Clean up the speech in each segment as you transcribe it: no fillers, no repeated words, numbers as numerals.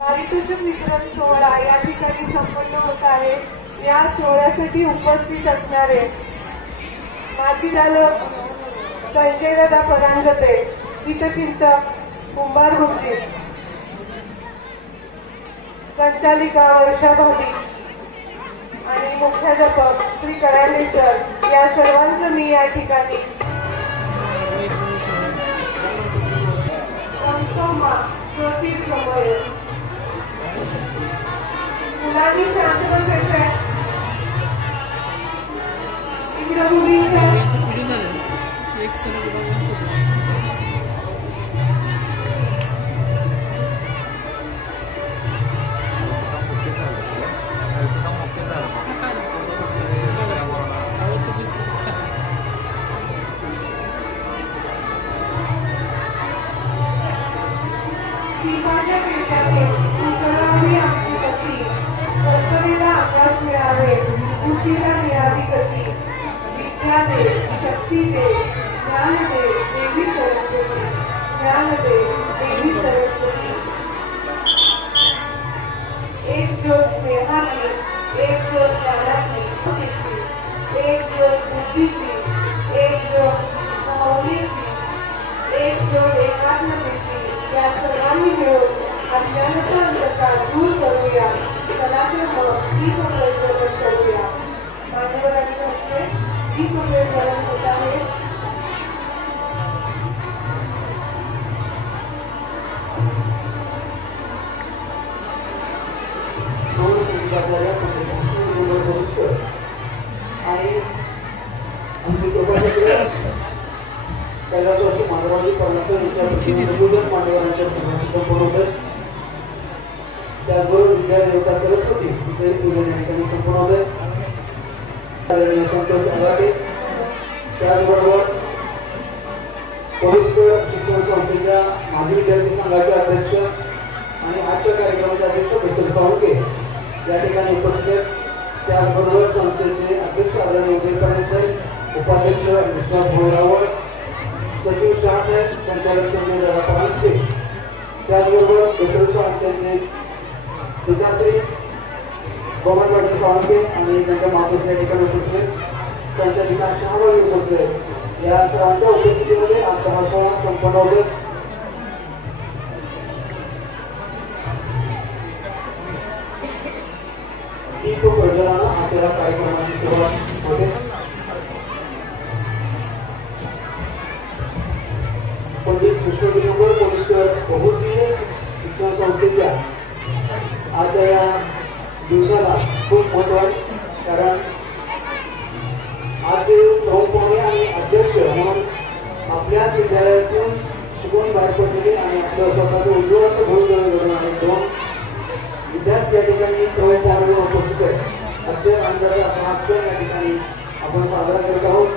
पारितोषिक वितरण सोहळा या ठिकाणी संपन्न होत आहे। या सोहळ्यासाठी उपस्थित असणारे माजी चालक संजयदादा परांजपे, गीतचिंतक कुंभार गुरुजी, संचालिका वर्षा भाभी आणि मुख्याध्यापक श्री करांडे सर या सर्वांचं मी या ठिकाणी मुलांनी शांत बसायचं, इकडे मुलींचं आकाश मिळावे, बुद्धीला मिळावी गती, विद्या दे, शक्ती दे, ज्ञान दे, देवी सरस्वती, ज्ञान दे, देवी सरस्वती। एक ज्योत स्नेहाची, एक ज्योत ज्ञानाची, एक ज्योत बुद्धीची, एक ज्योत भावनेची, एक ज्योत एकात्मतेची, या सर्वांनी मिळून अज्ञानाचा अंधकार दूर करूया, कलाचे दीप प्रज्वलन करूया। मान्यवरांच्या हस्ते दीप प्रज्वलन होत आहे। त्याचबरोबर विद्यादेवता सरस्वती तिथे पूजन या ठिकाणी संपन्न होते। संतोष आघाटे, त्याचबरोबर पोलीस शिक्षण संस्थेच्या माजी विद्यार्थी संघाचे अध्यक्ष आणि आजच्या कार्यक्रमाचे अध्यक्ष विठ्ठल साळुंखे या ठिकाणी उपस्थित, त्याचबरोबर संस्थेचे अध्यक्ष आदरणीय उदय साहेब, उपाध्यक्ष विश्वास भोईरावळ, सचिव शाहसाहेब, संचालक संजय परांजपे, त्याचबरोबर विठ्ठल संस्थेचे पिताश्री गोविंद पाटील साळुंखे आणि त्यांच्या मातोश्री या ठिकाणी उपस्थित, त्यांच्या ठिकाणी शहावळी उपस्थित, या सर्वांच्या उपस्थितीमध्ये आजचा हा सोहळा संपन्न होतो। दीप प्रज्वलनानं आपल्याला कार्यक्रमाची सुरुवात होते। पंडित कृष्णविजयवर पोलीस बहुदिनीय शिक्षण संस्थेच्या आजच्या या दिवसाला खूप महत्व आहे, कारण आज प्रमुख पाहुणे आणि अध्यक्ष म्हणून आपल्याच विद्यालयातून शिकवून बाहेर पडलेले आणि आपलं स्वतःचं उज्ज्वल भविष्य घडवून आणणारे दोन विद्यार्थी या ठिकाणी प्रमुख पाहुणे उपस्थित परिचय अक्षय आनंदाचा हा क्षण या ठिकाणी आपण साजरा करत आहोत.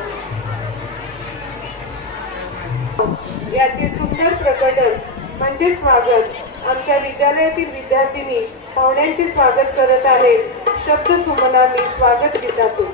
याचे सुंदर प्रकटन म्हणजे स्वागत आमच्या विद्यालयातील विद्यार्थिनी पाहुण्यांचे स्वागत करत आहेत. शब्द सुमनांनी स्वागत गीतातून.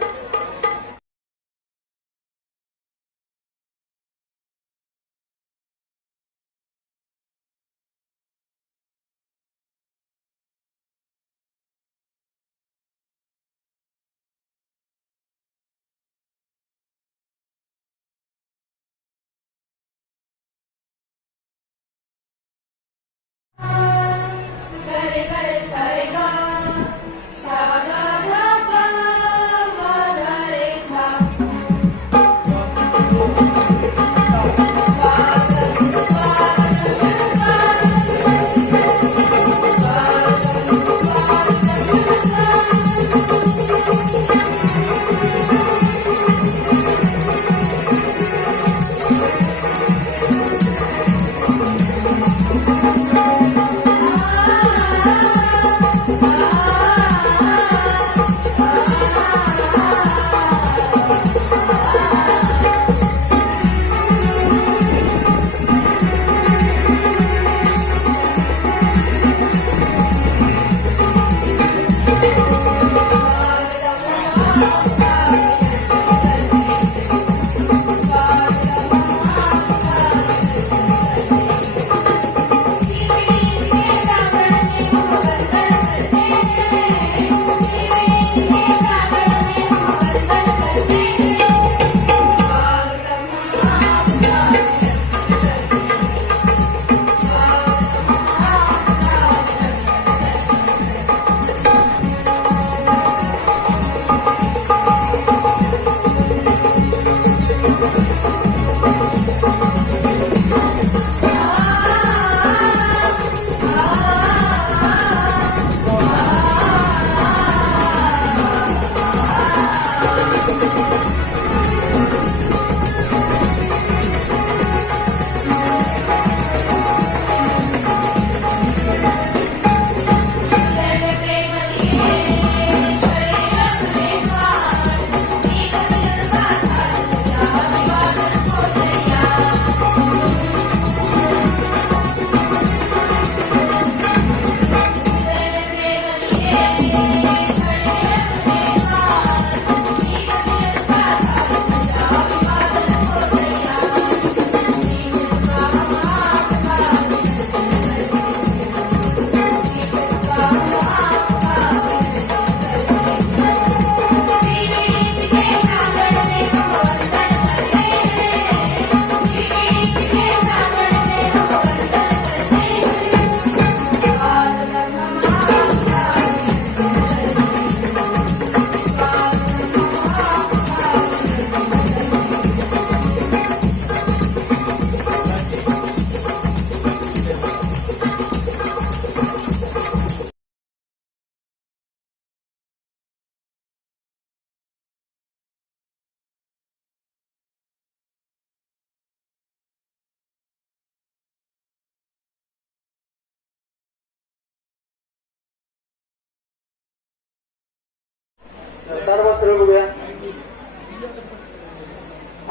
सरळ बघूया.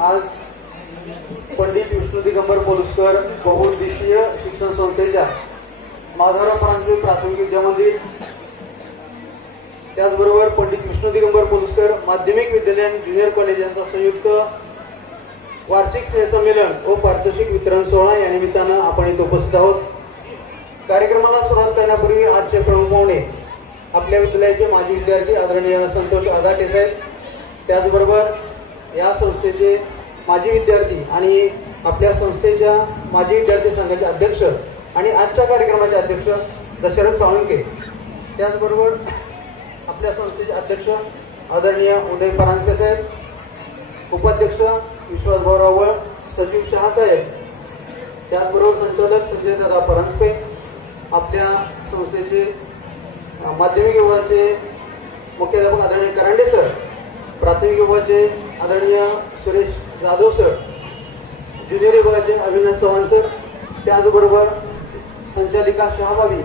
आज पंडित विष्णू दिगंबर पलुसकर बहुउद्देशीय शिक्षण संस्थेच्या माधवराव परांजपे प्राथमिक विद्या मंदिर, त्याचबरोबर पंडित विष्णू दिगंबर पलुसकर माध्यमिक विद्यालय आणि ज्युनियर कॉलेज यांचा संयुक्त वार्षिक स्नेहसंमेलन व पारितोषिक वितरण सोहळा या निमित्तानं आपण इथे उपस्थित आहोत. कार्यक्रमाला सुरुवात करण्यापूर्वी आजचे प्रमुख पाहुणे आपल्या विद्यालयाचे माजी विद्यार्थी आदरणीय संतोष आदाटे साहेब, त्याचबरोबर या संस्थेचे माजी विद्यार्थी आणि आपल्या संस्थेच्या माजी विद्यार्थी संघाचे अध्यक्ष आणि आजच्या कार्यक्रमाचे अध्यक्ष दशरथ साळुंके, त्याचबरोबर आपल्या संस्थेचे अध्यक्ष आदरणीय उदय परांजपे साहेब, उपाध्यक्ष विश्वास भाऊराव, सचिव शहासाहेब, त्याचबरोबर संचालक संजय दादा परांजपे, आपल्या संस्थेचे माध्यमिक विभागाचे मुख्याध्यापक आदरणीय करांडे सर, प्राथमिक विभागाचे आदरणीय सुरेश जाधव सर, ज्युनियर विभागाचे अविनाश चव्हाण सर, त्याचबरोबर संचालिका शहाबावी,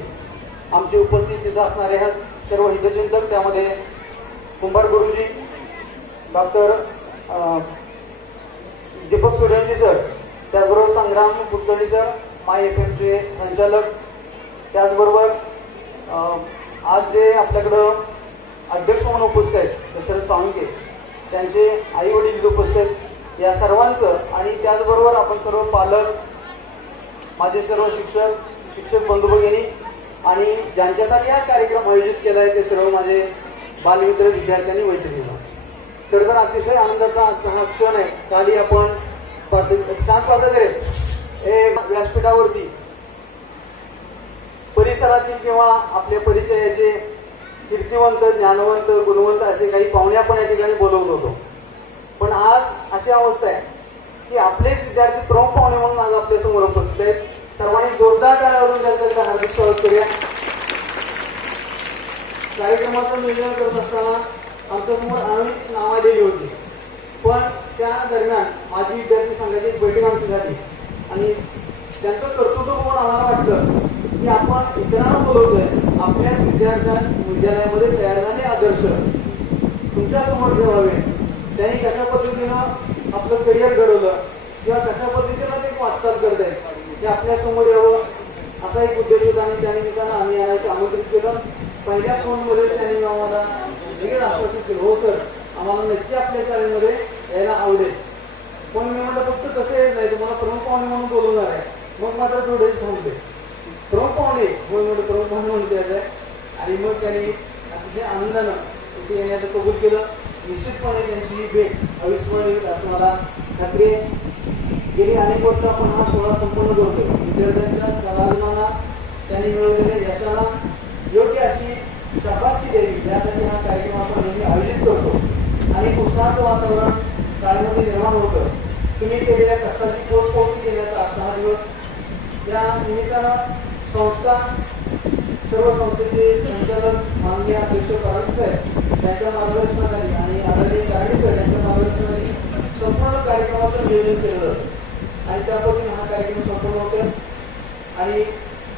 आमची उपस्थित तिथं असणाऱ्या सर्व हितचिंतक, त्यामध्ये कुंभार गुरुजी, डॉक्टर दीपक सूर्यवंशी सर, त्याचबरोबर संग्राम कुलकर्णी सर, माय FM चे संचालक, त्याचबरोबर आज जे आपल्याकडं अध्यक्ष म्हणून उपस्थित आहेत दशरथ साळुंखे, त्यांचे आई वडील उपस्थित आहेत, या सर्वांचं आणि त्याचबरोबर आपण सर्व पालक, माझे सर्व शिक्षक बंधू भगिनी आणि ज्यांच्यासाठी हा कार्यक्रम आयोजित केला आहे ते सर्व माझे बालमित्र विद्यार्थ्यांनी मैत्रिणींना तर अतिशय आनंदाचा हा क्षण आहे. काली आपण 7 वाजता व्यासपीठावरती परिसरातील किंवा आपल्या परिचयाचे कीर्तिवंत, ज्ञानवंत, गुणवंत असे काही पाहुणे आपण या ठिकाणी बोलवत होतो. पण आज अशी अवस्था आहे की आपलेच विद्यार्थी प्रमुख पाहुणे म्हणून आज आपल्या समोर उपस्थित आहेत. सर्वांनी जोरदार टाळ्या वाजवून त्यांचं हार्दिक स्वागत करूया. कार्यक्रमाचं नियोजन करत असताना आमच्यासमोर अनेक नावं आलेली होती, पण त्या दरम्यान माजी विद्यार्थी संघाची एक बैठक आमची झाली आणि त्यांचं कर्तृत्व बघून आम्हाला वाटलं की आपण इतरांना बोलवतोय, आपल्याच विद्यालयामध्ये तयार झाले आदर्श तुमच्या समोर ठेवावे, त्यांनी कशा पद्धतीनं आपलं करिअर घडवलं किंवा कशा पद्धतीनं ते वाटचाल करत आहेत ते आपल्या समोर यावं असा एक उद्देश होता आणि त्यानिमित्तानं आम्ही यायचं आमंत्रित केलं. पहिल्या फोनमध्ये त्यांनी आम्हाला लगेच आश्वासित केलं, हो सर आम्हाला नक्की आपल्या शाळेमध्ये यायला आवडेल. पण मी म्हटलं फक्त कसं येत नाही, तुम्हाला प्रमुख पाहुणे म्हणून बोलवणार आहे. मग मात्र थोडेच थांबले, प्रमुख पाहुणे होय म्हणजे प्रमुख पाहुणे म्हणून द्यायचं आहे. आणि मग त्यांनी अतिशय आनंदानं तिथे येण्याचं कबूल केलं. निश्चितपणे त्यांची ही भेट अविस्मरणीय असं मला खात्री आहे. गेली अनेक वर्ष आपण हा सोहळा संपन्न करतो. विद्यार्थ्यांच्या कलागुणांना, त्यांनी मिळवलेल्या यशाला योग्य अशी शाबासकी द्यावी यासाठी हा कार्यक्रम आपण नेहमी आयोजित करतो आणि उत्साहाचं वातावरण शाळेमध्ये निर्माण होतं. तुम्ही केलेल्या कष्टाची पोचपावती देण्याचा आजचा हा दिवस. या निमित्तानं संस्था, सर्व संस्थेचे संचालक माननीय अध्यक्ष परांजपे साहेब त्यांच्या मार्गदर्शनाखाली आणि आदरणीय कारणे सर यांच्या मार्गदर्शनाखाली संपूर्ण कार्यक्रमाचं नियोजन केलं जातं आणि त्या पद्धतीने हा कार्यक्रम संपूर्ण होतो. आणि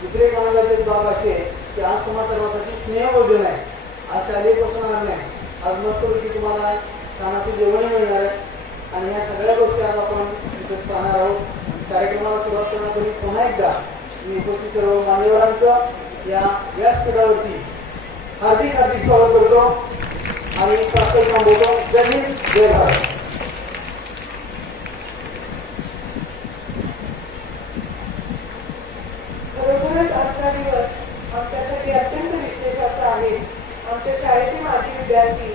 दुसरे एक आनंदाची बाब अशी आहे की आज तुम्हाला सर्वांसाठी स्नेहभोजन आहे. आज शालेयपासून आलं नाही, आज मस्तपैकी तुम्हाला खाण्याचे जेवणही मिळणार आहे आणि ह्या सगळ्या गोष्टी आज आपण इथं पाहणार आहोत. कार्यक्रमाला सुरुवात करण्यापूर्वी पुन्हा एकदा मी उपस्थित सर्व मान्यवरांचं या व्यासपीठावरती हार्दिक स्वागत करतो आणि प्रास्ताविक थांबवतो. जय हिंद, जय भारत. खरोखरच आजचा दिवस आमच्यासाठी अत्यंत विशेषाचा आहे. आमच्या शाळेचे माजी विद्यार्थी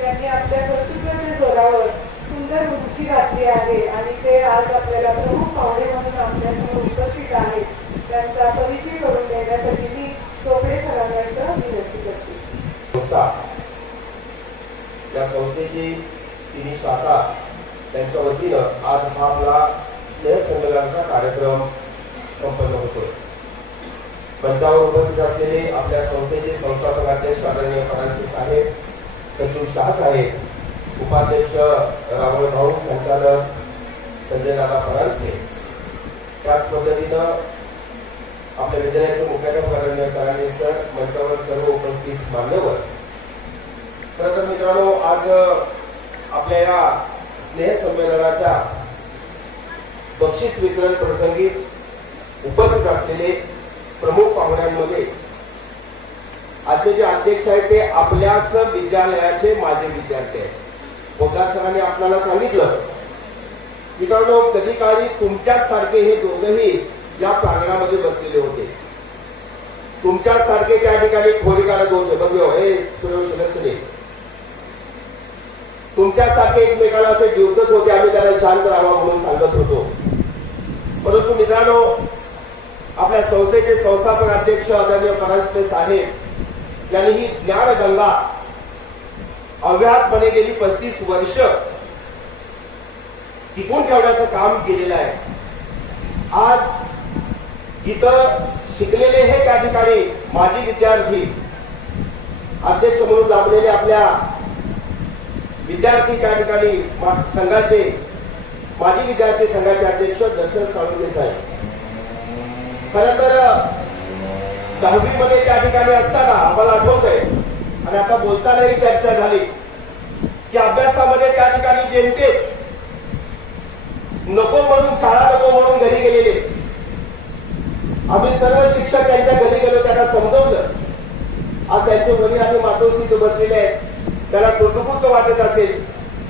त्यांनी आपल्या कर्तृत्वाच्या जोरावर सुंदर उंची घातली आहे आणि ते आज आपल्याला प्रमुख पाहुणे म्हणून आपल्यासमोर उपस्थित आहेत. त्यांचा परिचय करून देण्यासाठी मी चोपडे सरांचं विनंती करते. संस्था, या संस्थेची तिन्ही शाखा त्यांच्या वतीनं आज हा आपला स्नेहसंमेलनाचा कार्यक्रम संपन्न होतो. मंचावर उपस्थित असलेले आपल्या संस्थेचे संस्थापक अध्यक्ष आदरणीय परांजपे साहेब, सचिव शाह साहेब, उपाध्यक्ष रावळ भाऊ, संचालक संजय दादा परांजपे, त्याच पद्धतीनं आपल्या विद्यालयाचे मुख्याध्यापक आदरणीय कारणे सर, मंचावर सर्व उपस्थित मान्यवर. खरं तर मित्रांनो, आज आपल्या या स्नेह संमेलनाच्या बक्षीस वितरण प्रसंगी उपस्थित असलेले प्रमुख पाहुण्यांमध्ये आजचे जे अध्यक्ष आहेत ते आपल्याच विद्यालयाचे माजी विद्यार्थी आहेत. पोजार सरांनी आपल्याला सांगितलं, मित्रांनो कधी काळी तुमच्याच सारखे हे दोघंही या प्रांगणामध्ये बसलेले होते. तुमच्याच सारखे त्या ठिकाणी खोली काढत होते. बघ हे सुदर्शने, तुमच्याच सारखे एकमेकाला असे दिवसत होते. आम्ही त्याला शांत राहावा म्हणून सांगत होतो. परंतु मित्रांनो, आपल्या संस्थेचे संस्थापक अध्यक्ष आदरणीय परांजपे साहेब यांनी ही ज्ञानगंगा अव्याहतपणे गेली 35 वर्ष टिकून ठेवण्याचं काम केलेलं आहे. आज इथं शिकलेले हे त्या ठिकाणी माजी विद्यार्थी अध्यक्ष म्हणून लाभलेले आपल्या विद्यार्थी त्या ठिकाणी संघाचे माजी विद्यार्थी संघाचे अध्यक्ष दशरथ साळुंखे साहेब. खरं तर 10वी मध्ये त्या ठिकाणी असताना आम्हाला आठवत आहे आणि आता बोलतानाही चर्चा झाली की अभ्यासामध्ये त्या ठिकाणी जेमते नको म्हणून शाळा नको म्हणून घरी गेलेले. आम्ही सर्व शिक्षक त्यांच्या घरी गेलो, त्यांना समजवलं. आज त्यांचे वडील आणि मातोश्री इथे बसलेले आहेत. त्याला कौतुक वाटत असेल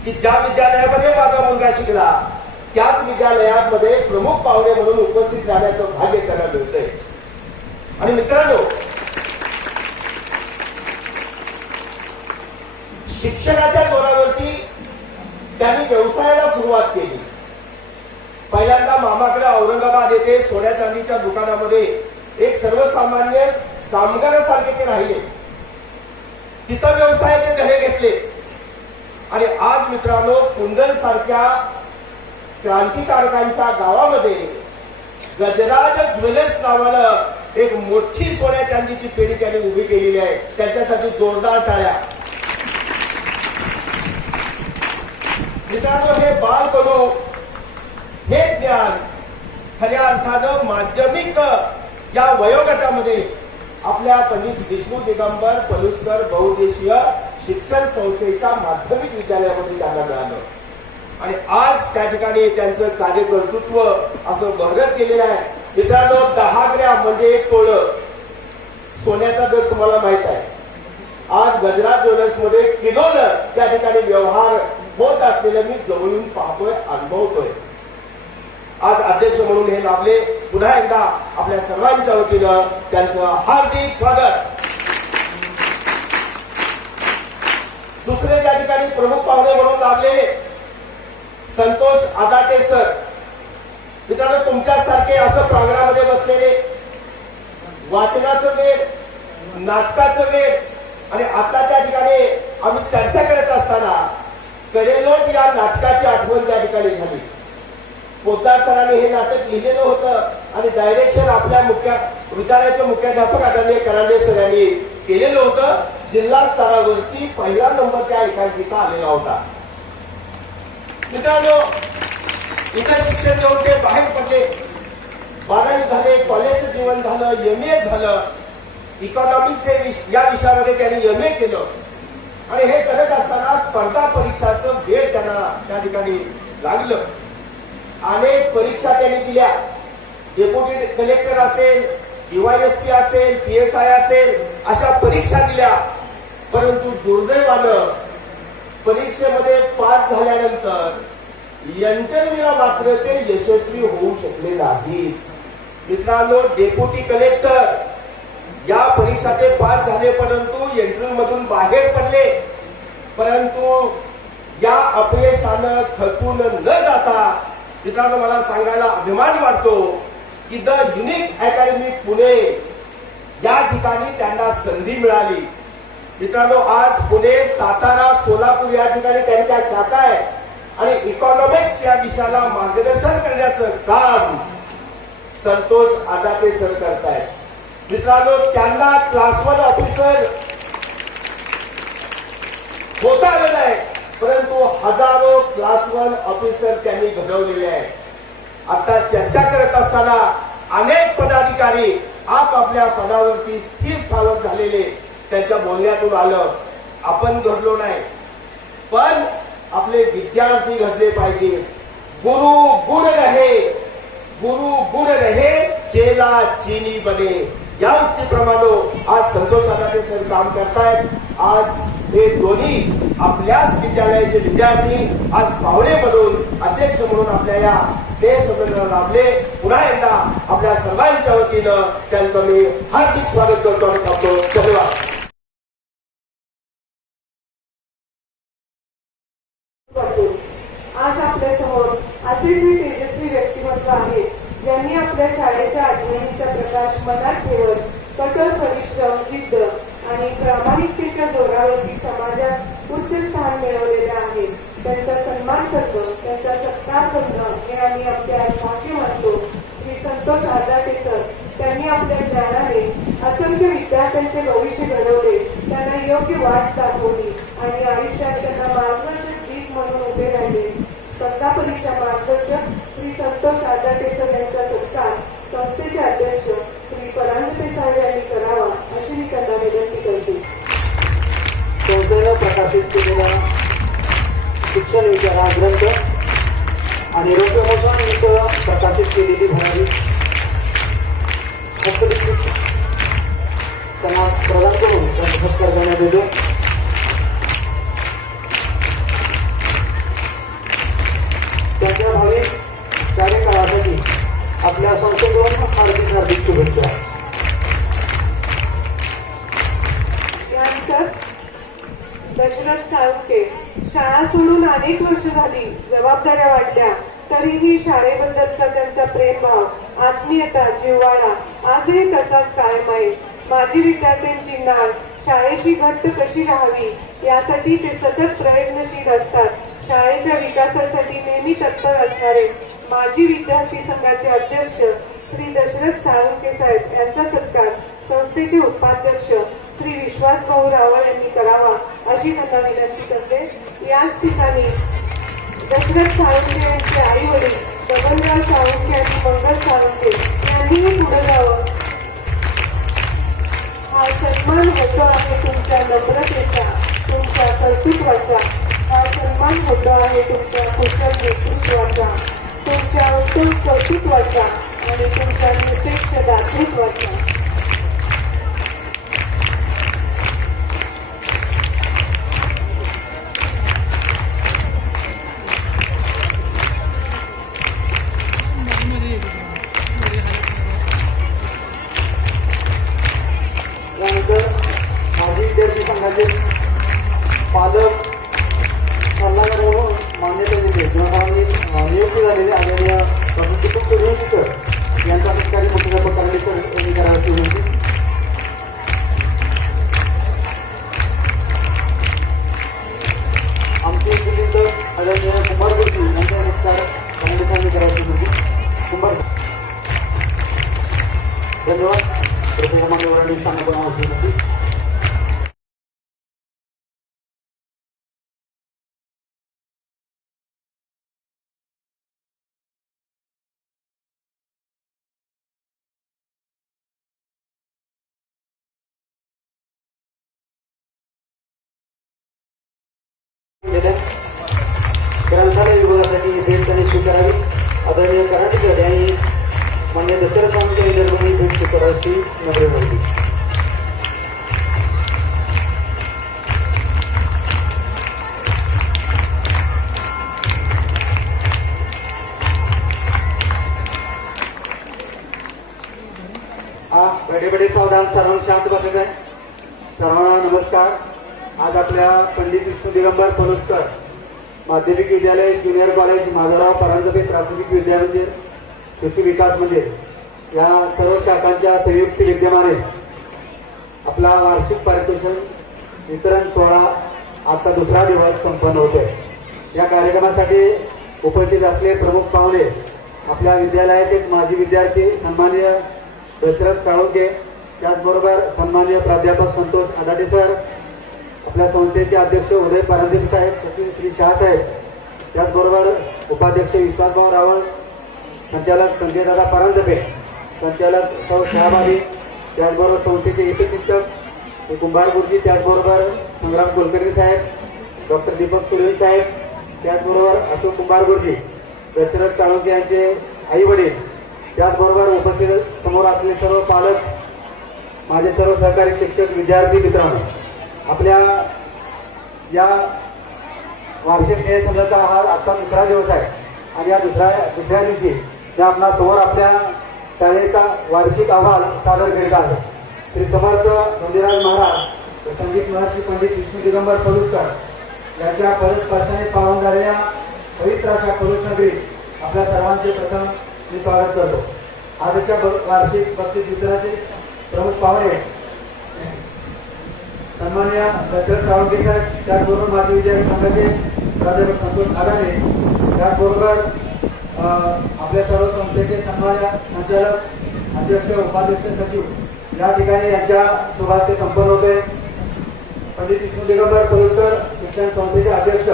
की ज्या विद्यालयामध्ये माझा मुलगा शिकला त्याच विद्यालयामध्ये प्रमुख पाहुणे म्हणून उपस्थित राहण्याचं भाग्य त्यांना मिळतंय. आणि मित्रांनो, शिक्षणाच्या जोरावरती त्यांनी व्यवसायाला सुरुवात केली. पहिल्यांदा मामाकडे औरंगाबाद येथे सोन्या चांदीच्या दुकानामध्ये एक सर्वसामान्य कामगारासारखे ते राहिले. तिथं व्यवसायाचे धडे घेतले आणि आज मित्रांनो, कुंडल सारख्या क्रांतिकारकांच्या गावामध्ये गजराज ज्वेलर्स नावानं एक मोठी सोन्या चांदीची पेढी त्यांनी उभी केलेली आहे. त्यांच्यासाठी जोरदार टाळ्या. मित्रांनो, हे बालकडू हे ज्ञान खऱ्या अर्थानं माध्यमिक या वयोगटामध्ये आपल्या पंडित विष्णू दिगंबर पलुसकर बहुउद्देशीय शिक्षण संस्थेच्या माध्यमिक विद्यालयामध्ये त्यांना मिळालं. आणि आज त्या ठिकाणी त्यांचं कार्यकर्तृत्व असं बहरत केलेलं आहे. मित्रांनो, 10 ग्रॅम म्हणजे एक तोळं सोन्याचा दर तुम्हाला माहित आहे. आज गजराज ज्वेलर्स मध्ये किलोनं त्या ठिकाणी व्यवहार होत असलेलं मी जवळून पाहतोय, अनुभवतोय. आज अध्यक्ष म्हणून हे लाभले. पुन्हा एकदा आपल्या सर्वांच्या वतीनं त्यांचं हार्दिक स्वागत. दुसरे त्या ठिकाणी प्रमुख पाहुणे म्हणून लाभलेले संतोष आदाटे सर. मित्रांनो, तुमच्यासारखे असं प्रांगणामध्ये बसलेले, वाचनाचं वेळ, नाटकाचं वेळ आणि आता त्या ठिकाणी आम्ही चर्चा करत असताना कडेलोट या नाटकाची आठवण त्या ठिकाणी झाली. पोद्दार सरांनी हे नाटक लिहिलेलं होतं आणि डायरेक्शन आपल्या विद्यालयाचे मुख्याध्यापक आदरणीय करांडे सर यांनी केलेलं होतं. जिल्हा स्तरावरती पहिला नंबर त्या एकांकिका आलेला होता. मित्रांनो, इथं शिक्षण घेऊन ते बाहेर पडले. 12वी झाले, कॉलेजचं जीवन झालं, MA झालं. इकॉनॉमिक्स या विषयामध्ये त्यांनी MA केलं. आणि हे करत असताना स्पर्धा परीक्षाचं वेळ त्यांना त्या ठिकाणी लागलं. अनेक परीक्षा त्यांनी दिल्या. डेप्युटी कलेक्टर असेल, DYSP असेल, PSI असेल, अशा परीक्षा दिल्या. परंतु दुर्दैवानं परीक्षेमध्ये पास झाल्यानंतर इंटरव्ह्यूला मात्र ते यशस्वी होऊ शकले नाहीत. मित्रांनो, डेप्युटी कलेक्टर या परीक्षा ते पास झाले, परंतु इंटरव्ह्यू मधून बाहेर पडले. परंतु या अपयशानं खचून न जाता मित्रांनो, मला सांगायला अभिमान वाटतो की द युनिक अकॅडमी पुणे या ठिकाणी त्यांना संधी मिळाली. मित्रांनो, आज पुणे, सातारा, सोलापूर या ठिकाणी त्यांच्या शाखा आहे आणि इकॉनॉमिक्स या विषयाला मार्गदर्शन करण्याचं काम संतोष आदाते सर करतायत. मित्रांनो, त्यांना क्लास 1 ऑफिसर होता आलेला आहे, परंतु हजारो क्लास 1 ऑफिसर त्यांनी घडवलेले आहेत. आता चर्चा करत असताना अनेक पदाधिकारी आपापल्या पदावरती स्थिर स्थावर झालेले त्यांच्या बोलण्यातून आलं. आपण घडलो नाही, पण आपले विद्यार्थी घडले पाहिजे. गुरु गुण रहे, गुरु गुण रहे, चेला चीनी बने, या उक्तीप्रमाणे आज संतोष आदाटे सर काम करतायत. आज हे दोन्ही आपल्याच विद्यालयाचे विद्यार्थी आज पाहुणे म्हणून, अध्यक्ष म्हणून आपल्या या स्नेह संमेलनाला लाभले. पुन्हा एकदा आपल्या सर्वांच्या वतीनं त्यांचं मी हार्दिक स्वागत करतो आणि थांबतो. धन्यवाद. आज आपल्या समोर असे तेजस्वी व्यक्तिमत्व आहे, ज्यांनी आपल्या शाळेच्या आठवणीचा प्रकाश मनात ठेवत कठोर परिश्रम, जिद्द आणि प्रामाणिकतेच्या जोरावरती समाजात उच्च स्थान मिळवलेले आहे. त्यांचा सन्मान करतो, त्यांचा सत्कार करणं हे आम्ही आपल्या भाग्य मानतो. श्री संतोष आदाटे सर, त्यांनी आपल्या ज्ञानाने असंख्य विद्यार्थ्यांचे भविष्य घडवले, त्यांना योग्य वाट दाखवली आणि आयुष्यात त्यांना मार्गदर्शक दीप म्हणून उभे राहिले. स्पर्धा परीक्षा मार्गदर्शक श्री संतोष आदाटे सर यांचा सत्कार संस्थेचे अध्यक्ष श्री परांजपे साहेब यांनी करावा, अशी मी त्यांना विनंती करते. केलेली भरारी हस्तलिखित त्यांना प्रदान करून त्यांचा सत्कार करण्यात येतो. त्यांच्या भावी कार्यकाळासाठी आपल्या संस्थेकडून हार्दिक शुभेच्छा. यानंतर दशरथ साळुंखे. शाळा सोडून अनेक वर्ष झाली, जबाबदाऱ्या वाढल्या, तरीही शाळेबद्दलचा त्यांचा प्रेमभाव, आत्मीयता, जिव्हाळा आजही तसाच कायम आहे. माजी विद्यार्थ्यांची नाळ शाळेची घट्ट कशी राहावी यासाठी ते सतत प्रयत्नशील असतात. शाळेच्या विकासासाठी नेहमी तत्पर असणारे माजी विद्यार्थी संघाचे अध्यक्ष श्री दशरथ साळुंखे साहेब यांचा सत्कार संस्थेचे उपाध्यक्ष श्री विश्वासभाऊ रावळ यांनी करावा अशी त्यांना विनंती करते. याच ठिकाणी दशरथ साळुंखे यांचे आई वडील बबनराव साळुंखे आणि मंगल साळुंखे यांनीही पुढे जावं. हा सन्मान होतो आहे तुमच्या नम्रतेचा, तुमच्या कर्तृत्वाचा. हा सन्मान होतो आहे तुमच्या कुशल नेतृत्वाचा, तुमच्या उत्तम कर्तृत्वाचा आणि तुमच्या निरपेक्ष दातृत्वाचा. त्यानंतर माजी विद्यार्थी संघाचे पालक सल्लागार म्हणून मान्यता दिली किंवा नियुक्ती झालेले आदरणीय दीपक सूर्यवंशी सर यांचा सत्कारी मुख्याध्यापक करणे सर यांनी करायची विनंती. आमचे कुटुंब आदरणीय कुंभार गुरुजी यांचा सत्कार करणे करायची विनंती. कुंभार धन्यवाद. प्रत्येक मान्यवरांनी स्थान बनवायची विनंती. ग्रंथालय विभागासाठी भेट त्यांनी स्वीकारावी. आदरणीय कर्नाटक यांनी मान्य दशरथ साळुंखे विद्यार्थ्यांनी भेट स्वीकारायची नम्र विनंती. बडे बडे सावधान, सर्वांना शांत बसायचं आहे. सर्वांना नमस्कार. आज आपल्या पंडित विष्णू दिगंबर पलुसकर माध्यमिक विद्यालय, ज्युनियर कॉलेज, माधवराव परांजपे प्राथमिक विद्यामंदिर, कृषी विकास मंदिर या सर्व शाखांच्या संयुक्त विद्यमाने आपला वार्षिक पारितोषिक वितरण सोहळा आजचा दुसरा दिवस संपन्न होतोय. या कार्यक्रमासाठी उपस्थित असलेले प्रमुख पाहुणे आपल्या विद्यालयाचे माजी विद्यार्थी सन्माननीय दशरथ साळुंखे, त्याचबरोबर सन्माननीय प्राध्यापक संतोष आदाटे सर, आपल्या संस्थेचे अध्यक्ष उदय परांजपे साहेब, सचिव श्री शाह साहेब, त्याचबरोबर उपाध्यक्ष विश्वासभाऊ रावळ, संचालक संजयदादा परांजपे, संचालक सौ शहाबादी, त्याचबरोबर संस्थेचे उपशिक्षक कुंभार गुरुजी, त्याचबरोबर संग्राम कुलकर्णी साहेब, डॉक्टर दीपक सूर्यवंशी साहेब, त्याचबरोबर अशोक कुंभार गुरुजी, दशरथ साळुंखे यांचे आई वडील, त्याचबरोबर उपस्थित समोर असलेले सर्व पालक, माझे सर्व सहकारी शिक्षक, विद्यार्थी मित्रांनो, आपल्या या वार्षिक स्नेहसंघाचा हा आजचा दुसरा दिवस आहे आणि या दुसऱ्या दिवशी त्या आपल्या समोर आपल्या शाळेचा वार्षिक अहवाल सादर करीत आहे. श्री समर्थ नंदीराज महाराज संगीत महर्षी पंडित विष्णू दिगंबर पलुसकर यांच्या पदस्पर्शाने पावन झालेल्या पवित्र अशा पलुस नगरीत आपल्या सर्वांचे प्रथम मी स्वागत करतो. आजच्या वार्षिक बक्षीस वितरणाचे प्रमुख पाहुणे सन्माननीय दशरथ साळुंखे साहेब, त्याचबरोबर माजी विद्यार्थी संघाचे प्राध्यापक संतोष आदाने, त्याचबरोबर आपल्या सर्व संस्थेचे सन्मान्य संचालक, अध्यक्ष, उपाध्यक्ष, सचिव या ठिकाणी यांच्या शुभास्ते संपन्न होते. पंडित विष्णू दिगंबर पलुसकर शिक्षण संस्थेचे अध्यक्ष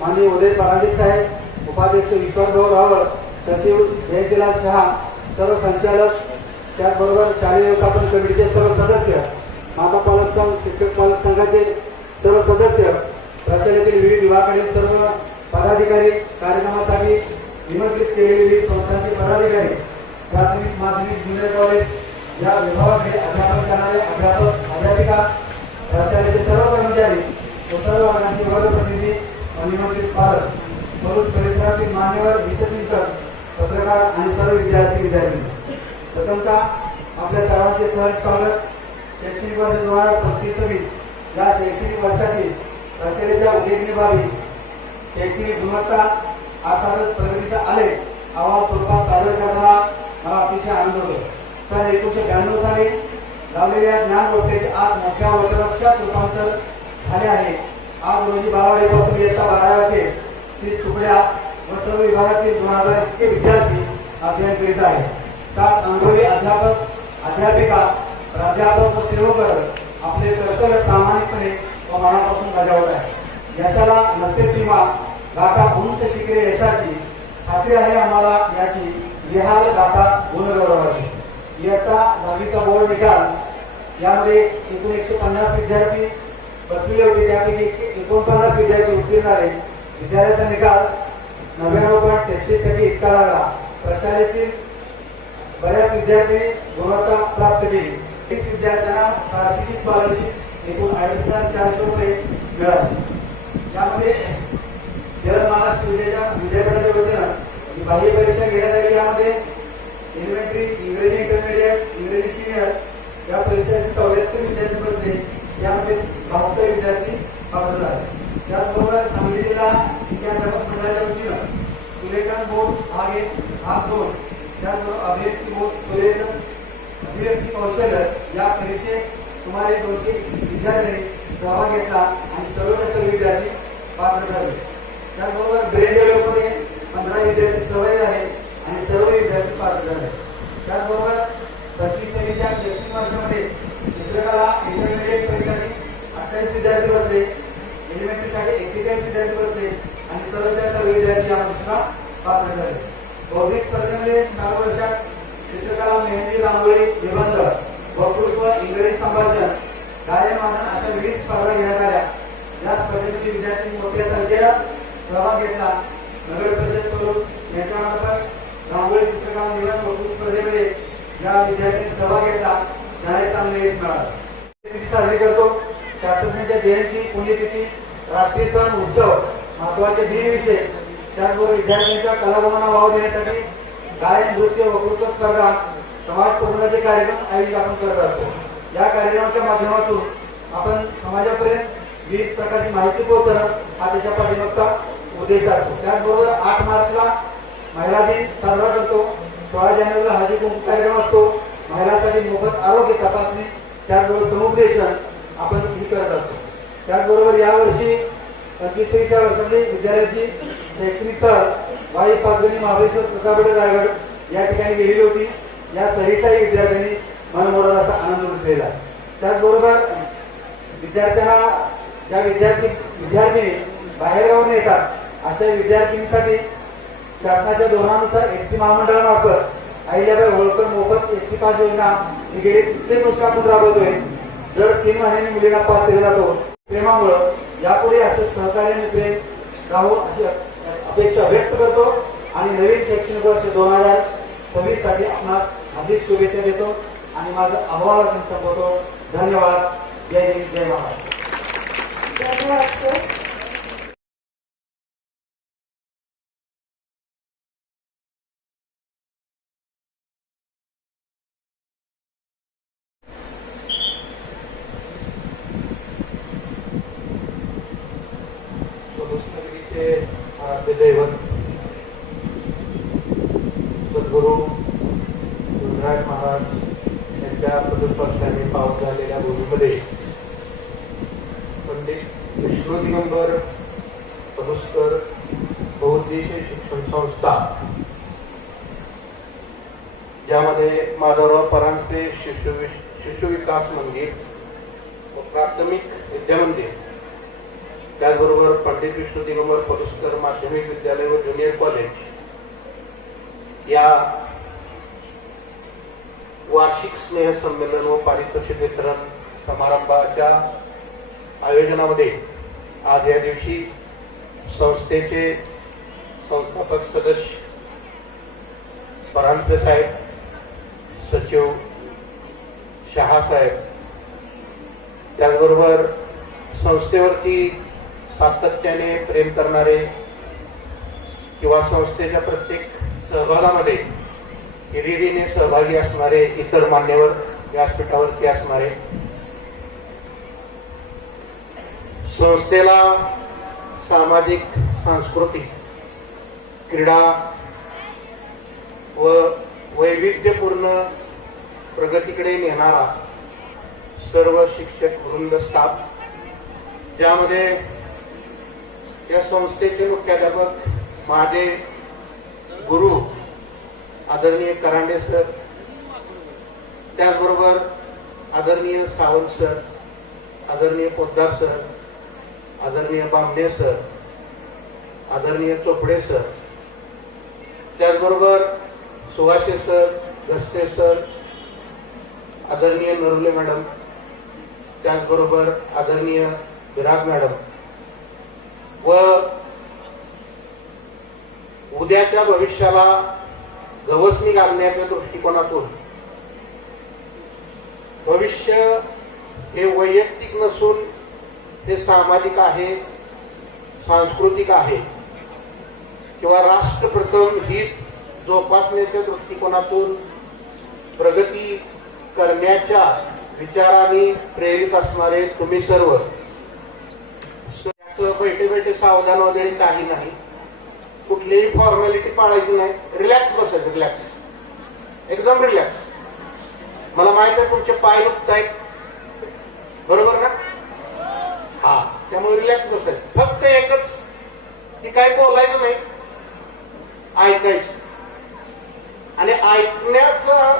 माननीय उदय परांजपे साहेब, उपाध्यक्ष विश्वासभाऊ रावळ, सचिव जयंतीलाल शहा, सर्व संचालक, त्याचबरोबर शालेय व्यवस्थापन कमिटीचे सर्व सदस्य, माता पालक संघ, शिक्षक पालक संघाचे सर्व सदस्य, प्रशासनातील विविध विभागातील सर्व पदाधिकारी, कार्यक्रमासाठी निमंत्रित केलेले विविध संस्थांचे पदाधिकारी माध्यमिक ज्युनियर कॉलेज या विभागाकडे अध्यापन करणारे अध्यापक अध्यापिका शाळेचे सर्व कर्मचारी व सर्व वर्गाचे वर्गप्रतिनिधी व निमंत्रित पालक म्हणून परिसरातील मान्यवर हितचिंतक पत्रकार आणि सर्व विद्यार्थी विद्यार्थी प्रथमतः आपल्या सर्वांचे सहर्ष स्वागत शैक्षणिक वर्ष 2025-26 या शैक्षणिक वर्षातील रचनेच्या उल्लेखनीय बाबी शैक्षणिक गुणवत्ता अर्थातच प्रगतीचा आलेख अहवाल स्वरूपात सादर करताना मला अतिशय आनंद होतो. सन 1992 साली लावलेल्या ज्ञान रोपट्याचे आज मोठ्या वटवृक्षात रूपांतर झाले आहे. आज रोजी बारावाडीपासून इयत्ता 12 ते 30 तुकड्या व सर्व विभागातील 2000 इतके विद्यार्थी अध्ययन करीत आहेत. 7 अनुभवी अध्यापक अध्यापिका प्राध्यापक व सेवक आपले कर्तव्य प्रामाणिकपणे व मनापासून बजावत आहे. यशाला नसते सीमा गाठा उंच शिखरे यशाची खात्री आहे आम्हाला याची लिहाल गाठा गुणगौरवाची. इयत्ता 10वीचा बोर्ड निकाल यामध्ये एकूण 150 विद्यार्थी बसलेले होते. त्यापैकी 149 विद्यार्थी उत्तीर्ण झाले. विद्यार्थ्यांचा निकाल 99.33% इतका लागला. प्रशालेतील बऱ्याच विद्यार्थ्यांनी गुणवत्ता प्राप्त केली. 20 विद्यार्थ्यांना सारखीच स्कॉलरशिप एकूण 450 रुपये मिळाले. यामध्ये जर महाराष्ट्र विद्यापीठाच्या वतीनं बाह्य परीक्षा घेण्यात आली. यामध्ये एलिमेंटरी, इंग्रजी इंटरमिडिएट, इंग्रजी सिनियर या परीक्षेसाठी 74 विद्यार्थी बसले. यामध्ये 72 विद्यार्थी पात्र झाले. त्याचबरोबर सांगली जिल्हा विद्यार्थ्यापक मंडळाच्या वतीनं सुलेखन बोर्ड भाग 1 भाग 2 त्याचबरोबर अभिव्यक्ती बोर्ड अभिव्यक्ती कौशल्य या परीक्षेत सुमारे 200 विद्यार्थ्यांनी सहभाग घेतला आणि सर्व विद्यार्थी पात्र झाले. त्याचबरोबर ब्रेन डेव्हलपमध्ये 15 विद्यार्थी सहभागी आहेत आणि सर्व विद्यार्थी पात्र झाले. त्याचबरोबर 25-26च्या शैक्षणिक वर्षामध्ये चित्रकला इंटरमिडिएट परीक्षेसाठी 28 विद्यार्थी बसले. एलिमेंटरीसाठी 41 विद्यार्थी बसले आणि सर्व विद्यार्थी यामध्ये सुद्धा पात्र झाले. बौद्धिक स्पर्धेमध्ये 4 वर्षात चित्रकला, मेहंदी, रांगोळी, निबंध, वक्तृत्व, इंग्रजी संभाषण, गायन वादन अशा विविध स्पर्धा घेण्यात आल्या. या स्पर्धेमध्ये विद्यार्थ्यांनी मोठ्या संख्येने सहभाग घेतला. नगर परिषद करून याच्यामार्फत रांगोळी, चित्रकला, निबंध, वक्तृत्व स्पर्धेमध्ये या विद्यार्थ्यांनी सहभाग घेतला. त्याने चांगले यश मिळाले. साजरी करतो. शास्त्रज्ञांच्या जयंती, पुण्यतिथी, राष्ट्रीय सण, उत्सव, महत्वाचे दिनविषय त्याचबरोबर विद्यार्थ्यांच्या कलागुणांना वाव देण्यासाठी गायन, नृत्य, वक्तृत्व स्पर्धा, समाज प्रबोधनाचे कार्यक्रम आयोजित आपण करत असतो. या कार्यक्रमाच्या माध्यमातून आपण समाजापर्यंत विविध प्रकारची माहिती पोहोचवणं हा त्याच्या पाठीमागचा उद्देश असतो. त्याचबरोबर 8 मार्चला महिला दिन साजरा करतो. 16 जानेवारीला हळदी कुंकू कार्यक्रम असतो. महिलांसाठी मोफत आरोग्य तपासणी त्याचबरोबर समुपदेशन आपण करत असतो. त्याचबरोबर यावर्षी 25-26 वर्षामध्ये विद्यालयाची शैक्षणिक सहल वाई, पाचगणी, महाबळेश्वर, प्रतापगड, रायगड या ठिकाणी गेलेली होती. या सहलीचाही विद्यार्थ्यांनी मनमोडाचा असा आनंद लुटलेला. त्याचबरोबर विद्यार्थ्यांना ज्या विद्यार्थी बाहेरगावून येतात अशा विद्यार्थ्यांसाठी शासनाच्या धोरणानुसार एसटी महामंडळामार्फत अहिल्याबाई होळकर मोफत एसटी पास योजना ही गेली कित्येक वर्ष आपण राबवतोय. दर 3 महिन्यांनी मुलींना पास दिला जातो. प्रेमामुळं यापुढे असं सहकार्याने प्रेम राहू अशी अपेक्षा व्यक्त करतो आणि नवीन शैक्षणिक वर्ष 2026 साठी आपणास हार्दिक शुभेच्छा देतो आणि माझं अहवाल संपवतो. धन्यवाद. जय हिंद, जय महाराष्ट्र. धन्यवाद सर. दैवत सद्गुरू रुद्राय महाराज यांच्या पदस्पर्शाने पावन झालेल्या भूमीमध्ये पंडित विष्णू दिगंबर पलुस्कर बहुउद्देशीय शिक्षण संस्था यामध्ये माधवराव परांजपे शिशु विकास मंदिर व प्राथमिक विद्या मंदिर त्याचबरोबर पंडित विष्णू दिगंबर पलुस्कर माध्यमिक विद्यालय व ज्युनियर कॉलेज या वार्षिक स्नेह संमेलन व पारितोषिक वितरण समारंभाच्या आयोजनामध्ये आज या दिवशी संस्थेचे संस्थापक सदस्य परांजपे साहेब सचिव शहासाहेब, त्याचबरोबर संस्थेवरती सातत्याने प्रेम करणारे किंवा संस्थेच्या प्रत्येक सहभागामध्ये हिरिरीने सहभागी असणारे इतर मान्यवर, व्यासपीठावरती असणारे, संस्थेला सामाजिक, सांस्कृतिक, क्रीडा व वैविध्यपूर्ण प्रगतीकडे नेणारा सर्व शिक्षक वृंद, स्टाफ, ज्यामध्ये या संस्थेचे मुख्याध्यापक, माझे गुरु आदरणीय करांडे सर, त्याचबरोबर आदरणीय सावंत सर, आदरणीय पोद्दार सर, आदरणीय बामणे सर, आदरणीय चोपडे सर, त्याचबरोबर सुभाषे सर, गस्ते सर, आदरणीय नरुले मॅडम, त्याचबरोबर आदरणीय विराग मॅडम व उद्याच्या भविष्याला गवसणी घालण्याच्या दृष्टिकोनातून भविष्य हे वैयक्तिक नसून हे सामाजिक आहे, सांस्कृतिक आहे किंवा राष्ट्रप्रथम हित जोपासण्याच्या दृष्टिकोनातून प्रगती करण्याच्या विचाराने प्रेरित असणारे तुम्ही सर्व, बैठे बैठे सावधान वगैरे काही नाही, कुठलीही फॉर्मॅलिटी पाळायची नाही, रिलॅक्स बसायचं, रिलॅक्स, एकदम रिलॅक्स. मला माहित आहे तुमचे पाय दुखत आहेत, बरोबर ना? हा, त्यामुळे रिलॅक्स बसायचं. फक्त एकच की काय बोलायचं नाही, ऐकायचं. आणि ऐकण्याचा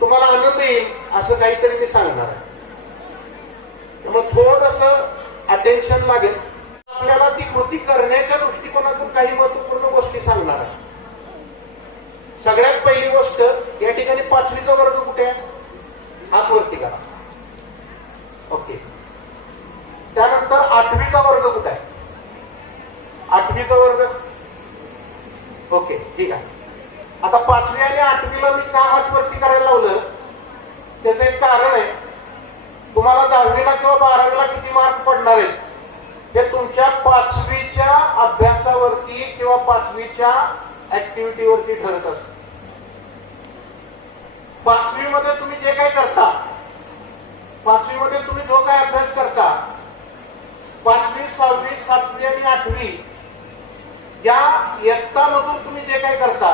तुम्हाला आनंद येईल असं काहीतरी मी सांगणार आहे. त्यामुळे थोडस अटेन्शन लागेल. आपल्याला ती कृती करण्याच्या दृष्टिकोनातून काही महत्वपूर्ण गोष्टी सांगणार आहे. सगळ्यात पहिली गोष्ट, या ठिकाणी 5वीचा वर्ग कुठे आहे? हात वरती करा. ओके. त्यानंतर 8वीचा वर्ग कुठे आहे? 8वीचा वर्ग. ओके, ठीक आहे. आता 5वी आणि 8वीला मी का हात वरती करायला लावलं, त्याचं एक कारण आहे. तुम्हाला 10वीला किंवा 12वीला किती मार्क पडणार आहे हे तुमच्या 5वीच्या अभ्यासावरती किंवा 5वीच्या ऍक्टिव्हिटीवरती ठरत असत. 5वीमध्ये तुम्ही जे काय करता, 5वीमध्ये तुम्ही जो काय अभ्यास करता, 5वी, 6वी, 7वी आणि 8वी या इयत्तामधून तुम्ही जे काय करता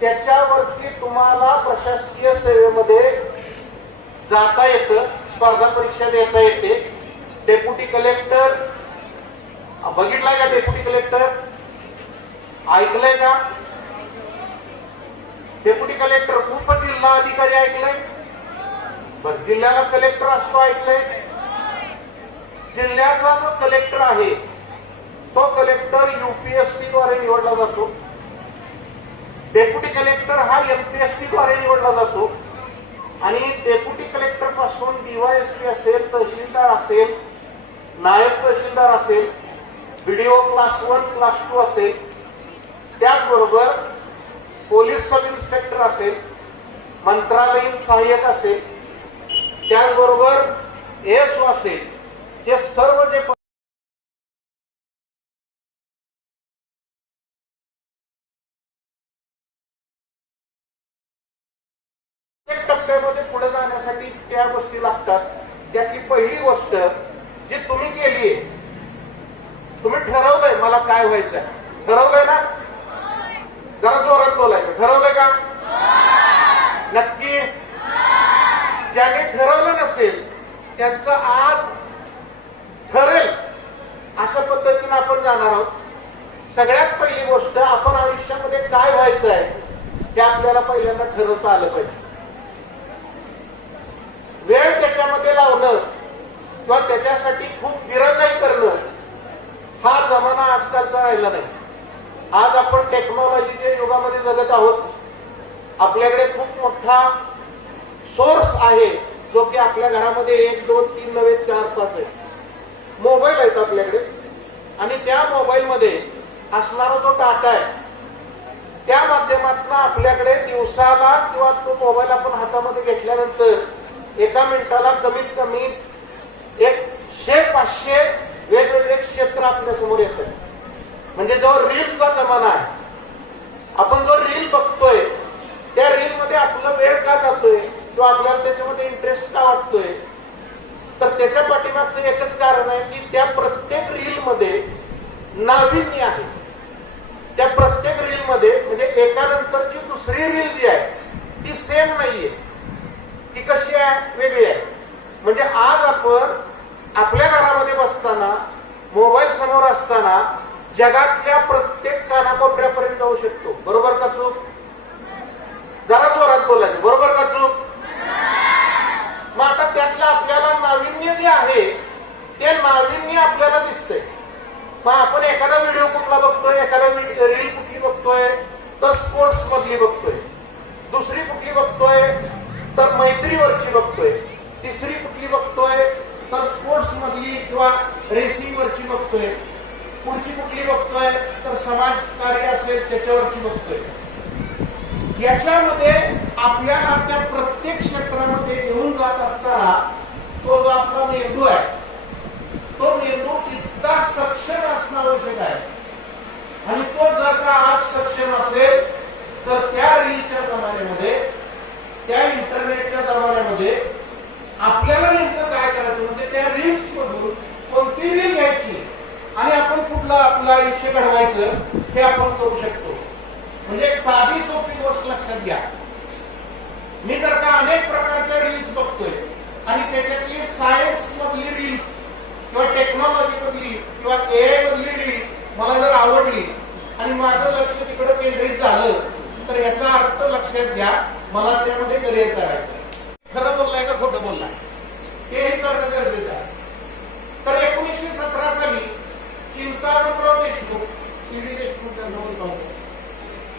त्याच्यावरती तुम्हाला प्रशासकीय सेवेमध्ये जाता येतं, स्पर्धा परीक्षा देता येते. डेप्युटी कलेक्टर बघितलाय का? डेप्युटी कलेक्टर ऐकलंय का? डेप्युटी कलेक्टर, उपजिल्हा अधिकारी ऐकलंय? बरं, जिल्ह्याला कलेक्टर असतो ऐकलंय? जिल्ह्याचा जो कलेक्टर आहे तो कलेक्टर UPSC द्वारे निवडला जातो. डेप्युटी कलेक्टर हा MPSC द्वारे निवडला जातो. आणि डेप्युटी कलेक्टर पासून DYSP असेल, तहसीलदार असेल, नायब तहसीलदार असेल, BDO क्लास 1, क्लास 2 असेल, त्याचबरोबर पोलीस सब इन्स्पेक्टर असेल, मंत्रालयीन सहाय्यक असेल, त्याचबरोबर ASO असेल, हे सर्व जे टप्प्यामध्ये पुढे जाण्यासाठी त्या गोष्टी लागतात. त्यातली पहिली गोष्ट जी तुम्ही केली, तुम्ही ठरवलंय मला काय व्हायचंय, ठरवलंय ना? जरा जोरात बोलायचं. ठरवलंय का? नक्की? ज्यांनी ठरवलं नसेल त्यांचं आज ठरेल अशा पद्धतीने आपण जाणार आहोत. सगळ्यात पहिली गोष्ट, आपण आयुष्यामध्ये काय व्हायचं आहे ते आपल्याला पहिल्यांदा ठरवता आलं पाहिजे. वेळ त्याच्यामध्ये लावणं किंवा त्याच्यासाठी खूप विरंगाई करणं हा जमाना आजकालचा राहिला नाही. आज आपण टेक्नॉलॉजीच्या युगामध्ये जगत आहोत. आपल्याकडे खूप मोठा सोर्स आहे जो की आपल्या घरामध्ये 1, 2, 3 नव्हे 4, 5 आहे. मोबाईल आहेत आपल्याकडे आणि त्या मोबाईल मध्ये असणारा जो डाटा आहे त्या माध्यमातून आपल्याकडे दिवसाला किंवा तो मोबाईल आपण हातामध्ये घेतल्यानंतर एका मिनिटाला कमीत कमी 100-500 वेगवेगळे क्षेत्र आपल्या समोर येतात. म्हणजे जो रीलचा जमाना आहे, आपण जो रील बघतोय त्या रील मध्ये आपला वेळ का जातोय किंवा आपल्याला त्याच्यामध्ये इंटरेस्ट का वाटतोय, तर त्याच्या पाठीमागचं एकच कारण आहे की त्या प्रत्येक रील मध्ये नाविन्य आहे. त्या प्रत्येक रील मध्ये म्हणजे एका नंतरची दुसरी रील जी आहे ती सेम नाहीये, ती कशी आहे, वेगळी आहे. म्हणजे आज आपण आपल्या घरामध्ये बसताना मोबाईल समोर असताना जगातल्या प्रत्येक कानाकोपऱ्यापर्यंत जाऊ शकतो. बरोबर का चूक? जरा जोरात बोलायचं. बरोबर का चूक? मग आता त्यातलं आपल्याला नाविन्य जे आहे ते नाविन्य आपल्याला दिसतंय. मग आपण एखादा व्हिडिओ कुठला बघतोय, एखादा रील कुठली बघतोय, तर स्पोर्ट्स मधली बघतोय, दुसरी कुठली बघतोय तर मैत्रीवरची बघतोय, तिसरी कुठली बघतोय तर स्पोर्ट्स मधली किंवा रेसिंग वरची बघतोय, पुढची कुठली बघतोय तर समाजकार्य असेल त्याच्यावरची बघतोय. याच्यामध्ये आपल्याला त्या प्रत्येक क्षेत्रामध्ये घेऊन जात असताना तो जो आपला मेंदू आहे तो मेंदू इतका सक्षम असणं आवश्यक आहे. आणि तो जर का आज सक्षम असेल तर त्या रीलच्या जमान्यामध्ये, त्या इंटरनेटच्या जमान्यामध्ये आपल्याला नेमकं काय करायचं, म्हणजे त्या रील्स मधून कोणती रील घ्यायची आणि आपण कुठलं आपलं आयुष्य घडवायचं हे आपण करू शकतो. म्हणजे एक साधी सोपी गोष्ट लक्षात घ्या. मी जर का अनेक प्रकारच्या रील्स बघतोय आणि त्याच्यातली सायन्स मधली रील किंवा टेक्नॉलॉजी मधली किंवा AI मधली रील मला जर आवडली आणि माझं लक्ष तिकडे केंद्रित झालं तर याचा अर्थ लक्षात घ्या, मला त्यामध्ये करिअर करायचं. खरं बोललाय का खोटं बोललाय तेही करणं गरजेचं आहे. तर 1917 साली चिंतामणराव देशमुख, ईडी देशमुख त्यांना बोलतो,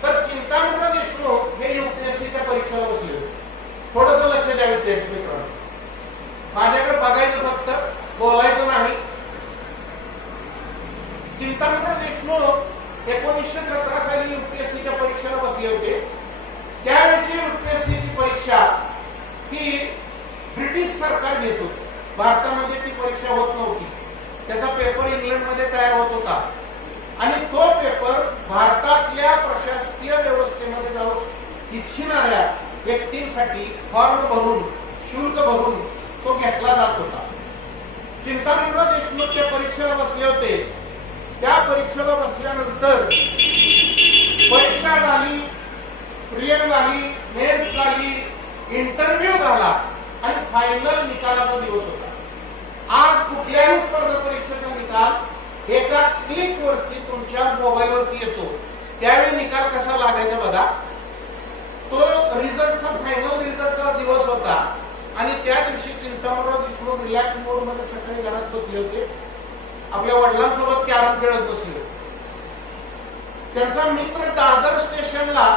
तर चिंतामणराव देशमुख हे UPSCच्या परीक्षेला बसले होते. थोडंसं लक्ष द्यावे विद्यार्थी मित्रांनो, माझ्याकडे बघायचं फक्त, बोलायचं नाही. चिंतामणराव देशमुख 1917 साली UPSCच्या परीक्षेला बसले होते. त्यावेळची UPSCची परीक्षा ही ब्रिटिश सरकार घेत होते. भारतामध्ये ती परीक्षा होत नव्हती. त्याचा पेपर इंग्लंडमध्ये तयार होत होता आणि तो पेपर भारतातल्या प्रशासकीय व्यवस्थेमध्ये जाऊन इच्छिणाऱ्या व्यक्तींसाठी फॉर्म भरून, शुल्क भरून तो घेतला जात होता. चिंतामणराव देशमुख त्या परीक्षेला बसले होते. त्या परीक्षेला बसल्यानंतर परीक्षा झाली, प्रिलिम झाली, मेन्स झाली, इंटरव्ह्यू झाला आणि फायनल निकालाचा दिवस होता. आज कुठल्याही स्पर्धा परीक्षेचा निकाल एका क्लिक वरती तुमच्या मोबाईल वरती येतो. त्यावेळी निकाल कसा लागायचा बघा. तो रिझल्टचा फायनल रिझल्टचा दिवस होता आणि त्या दिवशी चिंतामणराव देशमुख रिलॅक्स मोड मध्ये सकाळी घरात बसले होते. आपल्या वडिलांसोबत कॅरम खेळत बसले होते. त्यांचा मित्र दादर स्टेशनला,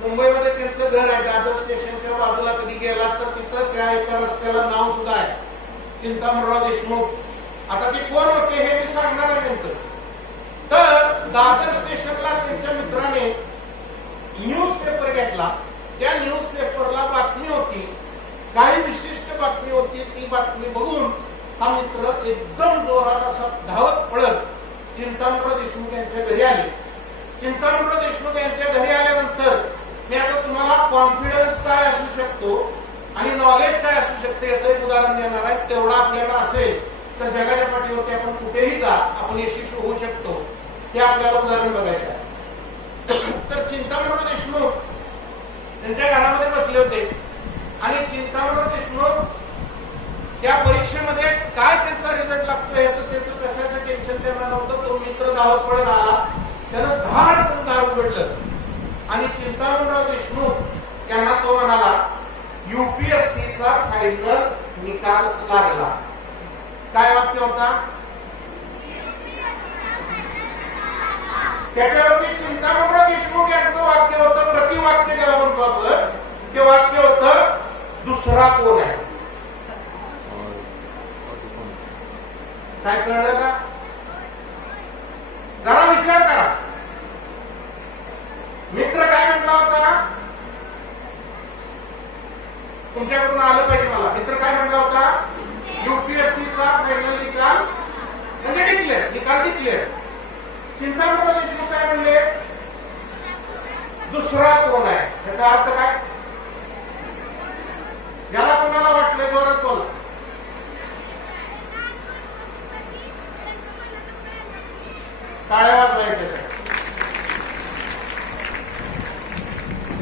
मुंबईमध्ये त्यांचं घर आहे, दादर स्टेशनच्या बाजूला कधी गेला तर तिथं त्या एका रस्त्याला नाव सुद्धा आहे, चिंतामणराव देशमुख. आता ते कोण होते हे मी सांगणार आहे नंतर. तर दादर स्टेशनला त्यांच्या मित्राने न्यूज पेपर घेतला. त्या न्यूज पेपरला बातमी होती, काही विशिष्ट बातमी होती. ती बातमी बघून हा मित्र एकदम जोरात असा धावत पळत चिंतामणराव देशमुख यांच्या घरी आले. चिंतामणराव देशमुख यांच्या घरी आल्यानंतर मी आता तुम्हाला कॉन्फिडन्स काय असू शकतो आणि नॉलेज काय असू शकते याचं एक उदाहरण देणार आहे. तेवढा आपल्याला असेल तर जगाच्या पाठीवरती आपण कुठेही जा, आपण यशस्वी होऊ शकतो. हे आपल्याला उदाहरण बघायचं आहे. तर चिंतामणराव देशमुख त्यांच्या घरामध्ये बसले होते आणि चिंतामणराव देशमुख त्या परीक्षेमध्ये काय त्यांचा रिझल्ट लागतो याचं त्यांचं कशाचं टेन्शन त्यांना नव्हतं. तो मित्र धावत पळत आला, त्यानं धाड पण दार उघडलं आणि चिंतामणराव देशमुख यांना तो म्हणाला, UPSCचा फायनल निकाल लागला. काय वाक्य होता त्याच्यावरती? चिंतामणराव देशमुख यांचं वाक्य होतं, प्रतिवाक्य ज्याला म्हणतो आपण, ते वाक्य होतं, दुसरा कोण आहे? काय कळलं का? जरा विचार करा. मित्र मित्र काय म्हटला होता? तुमच्याकडून आलं पाहिजे मला. मित्र काय म्हटला होता? युपीएससीचा फायनल निकाल म्हणजे निकाल डिक्लेअर. चिंतामणराव देशमुख काय म्हणले? दुसरा कोण आहे? त्याचा अर्थ काय? याला कोणाला वाटलं? जोरात बोला. टाळ्या वाजवायच्या.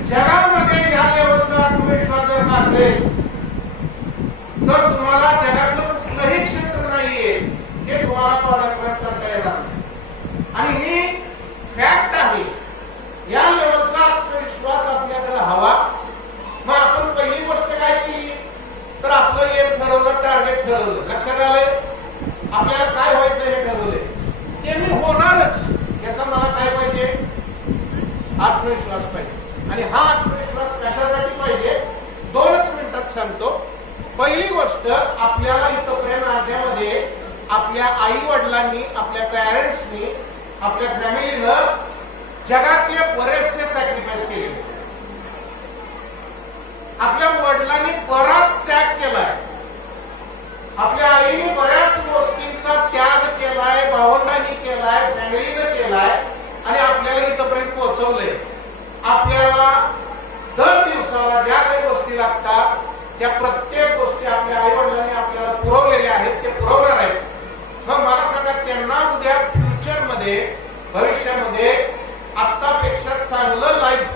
जगामध्ये या लेवलचा आत्मविश्वास जर नसेल तर तुम्हाला जगातलं कुठलंही क्षेत्र नाहीये हे तुम्हाला पाडापर्यंत करता येणार. आणि ही फॅक्ट आहे. या लेवलचा आत्मविश्वास आपल्याकडे हवा. मग आपण पहिली गोष्ट काय केली तर आपलं एम ठरवलं, टार्गेट ठरवलं. लक्षात आलंय? आपल्याला काय व्हायचं हे ठरवलंय. ते मी होणारच याचा मला काय पाहिजे? आत्मविश्वास पाहिजे. आणि हा आत्मविश्वास कशासाठी पाहिजे? 2च मिनिटात सांगतो. पहिली गोष्ट, आपल्याला इथपर्यंत आणण्यामध्ये आपल्या आई वडिलांनी, आपल्या पॅरेंट्सनी, आपल्या फॅमिलीनं जगातले बरेचसे सॅक्रिफाईस केले. आपल्या वडिलांनी बराच त्याग केलाय. आपल्या आईने बऱ्याच गोष्टींचा त्याग केलाय, भावंडांनी केलाय, फॅमिलीनं केलाय आणि आपल्याला इथपर्यंत पोहोचवलंय. आपल्याला दर दिवसाला ज्या काही गोष्टी लागतात त्या प्रत्येक गोष्टी आपल्या आई वडिलांनी आपल्याला पुरवलेल्या आहेत, ते पुरवणार आहेत. मग मला सांगा, त्यांना उद्या फ्युचरमध्ये, भविष्यामध्ये आत्तापेक्षा चांगलं लाईफ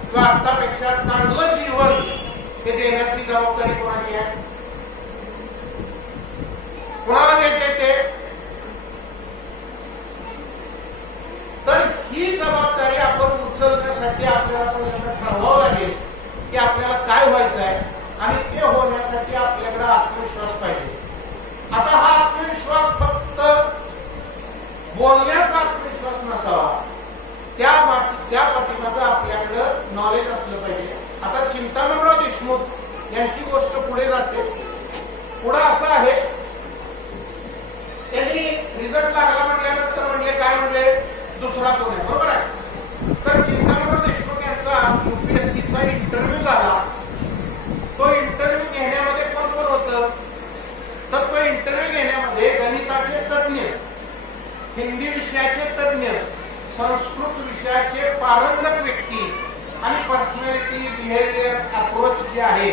किंवा आत्तापेक्षा चांगलं जीवन हे देण्याची जबाबदारी कोणाची आहे? कोणाला द्यायचे ते? तर ही जबाबदारी आपण उचलण्यासाठी आपल्याला ठरवावं लागेल की आपल्याला काय व्हायचं आहे आणि ते होण्यासाठी आपल्याकडे आत्मविश्वास पाहिजे. आता हा आत्मविश्वास फक्त बोलण्याचा आत्मविश्वास नसावा, त्या पाठीमागं आपल्याकडं नॉलेज असलं पाहिजे. आता चिंतामणराव देशमुख यांची गोष्ट पुढे जाते. पुढे असं आहे, त्यांनी रिझल्ट लागला म्हटल्यानंतर म्हणले, काय म्हणले? दुसरा कोण आहे? बरोबर आहे. तर चिंतामणराव देशमुख यांचा युपीएससीचा इंटरव्ह्यू झाला. तो इंटरव्ह्यू घेण्यामध्ये कोण कोण होतं? तर तो इंटरव्ह्यू घेण्यामध्ये गणिताचे तज्ञ, हिंदी विषयाचे तज्ञ, संस्कृत विषयाचे पारंगत व्यक्ती आणि पर्सनॅलिटी, बिहेवियर, अप्रोच जे आहे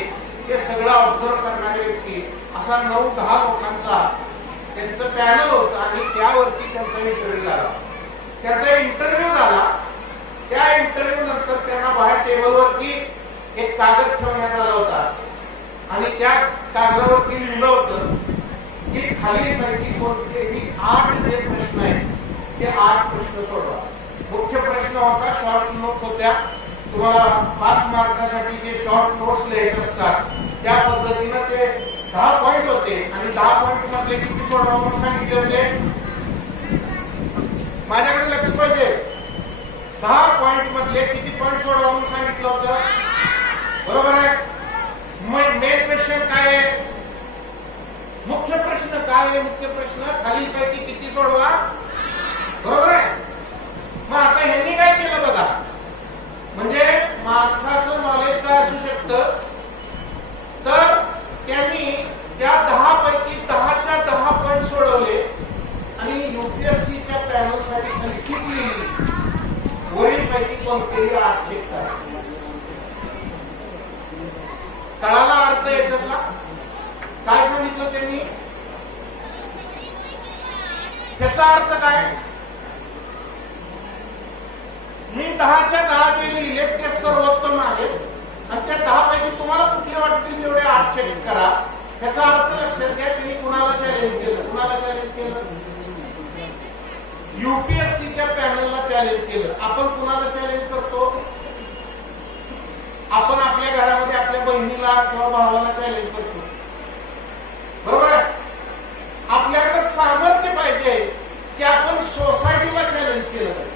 ते सगळं ऑब्झर्व करणारे व्यक्ती, असा 9-10 लोकांचा त्यांचं पॅनल होतं आणि त्यावरती त्यांचा इंटरव्ह्यू झाला. त्याचा इंटरव्ह्यू झाला. त्या इंटरव्ह्यू नंतर त्यांना बाहेर टेबलवरती एक कागद ठेवण्यात आला होता आणि त्या कागदावरती लिहिलं होतं की खालीलपैकी कोणतेही 8 जे प्रश्न आहेत ते 8 प्रश्न सोडवा. मुख्य प्रश्न होता, शॉर्ट नोट होत्या. तुम्हाला 5 मार्कासाठी जे शॉर्ट नोट्स लिहायचे असतात त्या पद्धतीनं ते 10 पॉईंट होते आणि 10 पॉईंट मधले किती सोडवा म्हणून सांगितले होते? माझ्याकडे लक्ष पाहिजे. 10 पॉईंट मधले किती पॉईंट सोडवा म्हणून सांगितलं होतं? बरोबर आहे. मेन क्वेश्चन काय आहे? मुख्य प्रश्न काय आहे? मुख्य प्रश्न खालीलपैकी किती सोडवा. बरोबर आहे. मग आता ह्यांनी काय केलं बघा, म्हणजे माणसाचं नॉलेज काय असू शकतं, तर त्यांनी त्या 10 पैकी 10च्या 10 पॉईंट सोडवले आणि युपीएससीच्या पॅनलसाठी नक्कीच लिहिली. वरील पैकी कोणतेही 8 चेक करा. कळाला अर्थ याच्यातला? काय सांगितलं त्यांनी? त्याचा अर्थ काय? मी 10च्या 10 जे लिहिले ते सर्वोत्तम आहे आणि त्या 10 पैकी तुम्हाला कुठले वाटतील तेवढे 8 चेक करा. त्याचा अर्थ लक्षात घ्या, त्यांनी कुणाला चॅलेंज केलं? कुणाला चॅलेंज केलं? युपीएससीच्या पॅनलला चॅलेंज केलं. आपण कुणाला चॅलेंज करतो? आपण आपल्या घरामध्ये आपल्या बहिणीला किंवा भावाला चॅलेंज करतो. बरोबर आहे. आपल्याकडे सामर्थ्य पाहिजे की आपण सोसायटीला चॅलेंज केलं पाहिजे.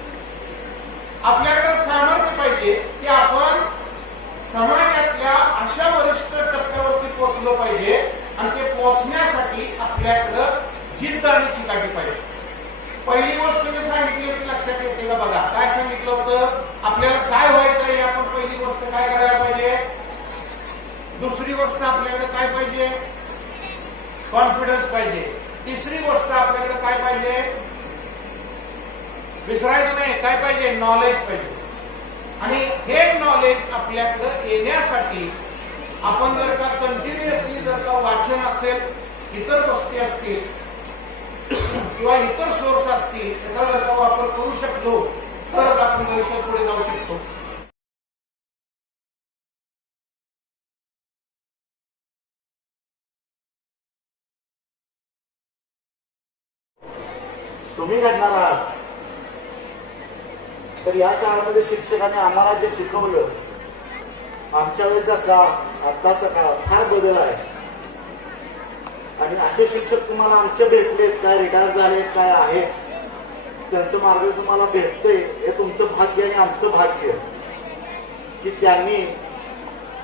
आपल्याकडे सामर्थ्य पाहिजे की आपण समाजातल्या अशा वरिष्ठ टप्प्यावरती पोहोचलो पाहिजे आणि ते पोहोचण्यासाठी आपल्याकडं जिद्द आणि चिकाटी पाहिजे. पहिली गोष्ट मी सांगितली होती, लक्षात येते का बघा? काय सांगितलं होतं? आपल्याला काय व्हायचंय, आपण पहिली गोष्ट काय करायला पाहिजे? दुसरी गोष्ट आपल्याकडे काय पाहिजे? कॉन्फिडन्स पाहिजे. तिसरी गोष्ट आपल्याकडे काय पाहिजे? विसरायचं नाही, काय पाहिजे? नॉलेज पाहिजे. आणि हे नॉलेज आपल्याकडे येण्यासाठी आपण जर का कंटिन्युअसली जर का वाचन असेल, इतर गोष्टी असतील किंवा इतर सोर्स असतील, त्याचा जर का वापर करू शकलो तरच आपण भविष्यात पुढे जाऊ शकतो. तुम्ही घडणार आहात. तर या काळामध्ये शिक्षकांनी आम्हाला जे शिकवलं, आमच्या वेळेचा काळ आत्ताचा काळ फार बदल आहे. आणि असे शिक्षक तुम्हाला आमचे भेटलेत, काय रिटायर झाले, काय आहे, त्यांचं मार्ग तुम्हाला भेटतंय, हे तुमचं भाग्य आणि आमचं भाग्य की त्यांनी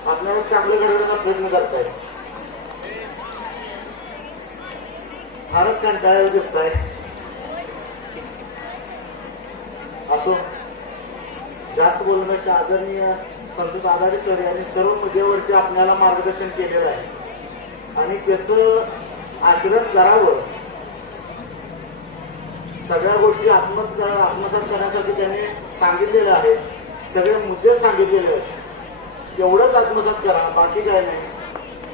आपल्याला चांगलं घडवण्याचा प्रयत्न करतायत. फारच कंटाळा दिसत आहे. असो, जास्त बोलण्याच्या आदरणीय संतोष आघाडी सर यांनी सर्व मुद्द्यावरती आपल्याला मार्गदर्शन केलेलं आहे आणि त्याचं आचरण करावं. सगळ्या गोष्टी आत्मसात करण्यासाठी त्यांनी सांगितलेलं आहे. सगळे मुद्दे सांगितलेले आहेत. एवढंच आत्मसात करा, बाकी काय नाही.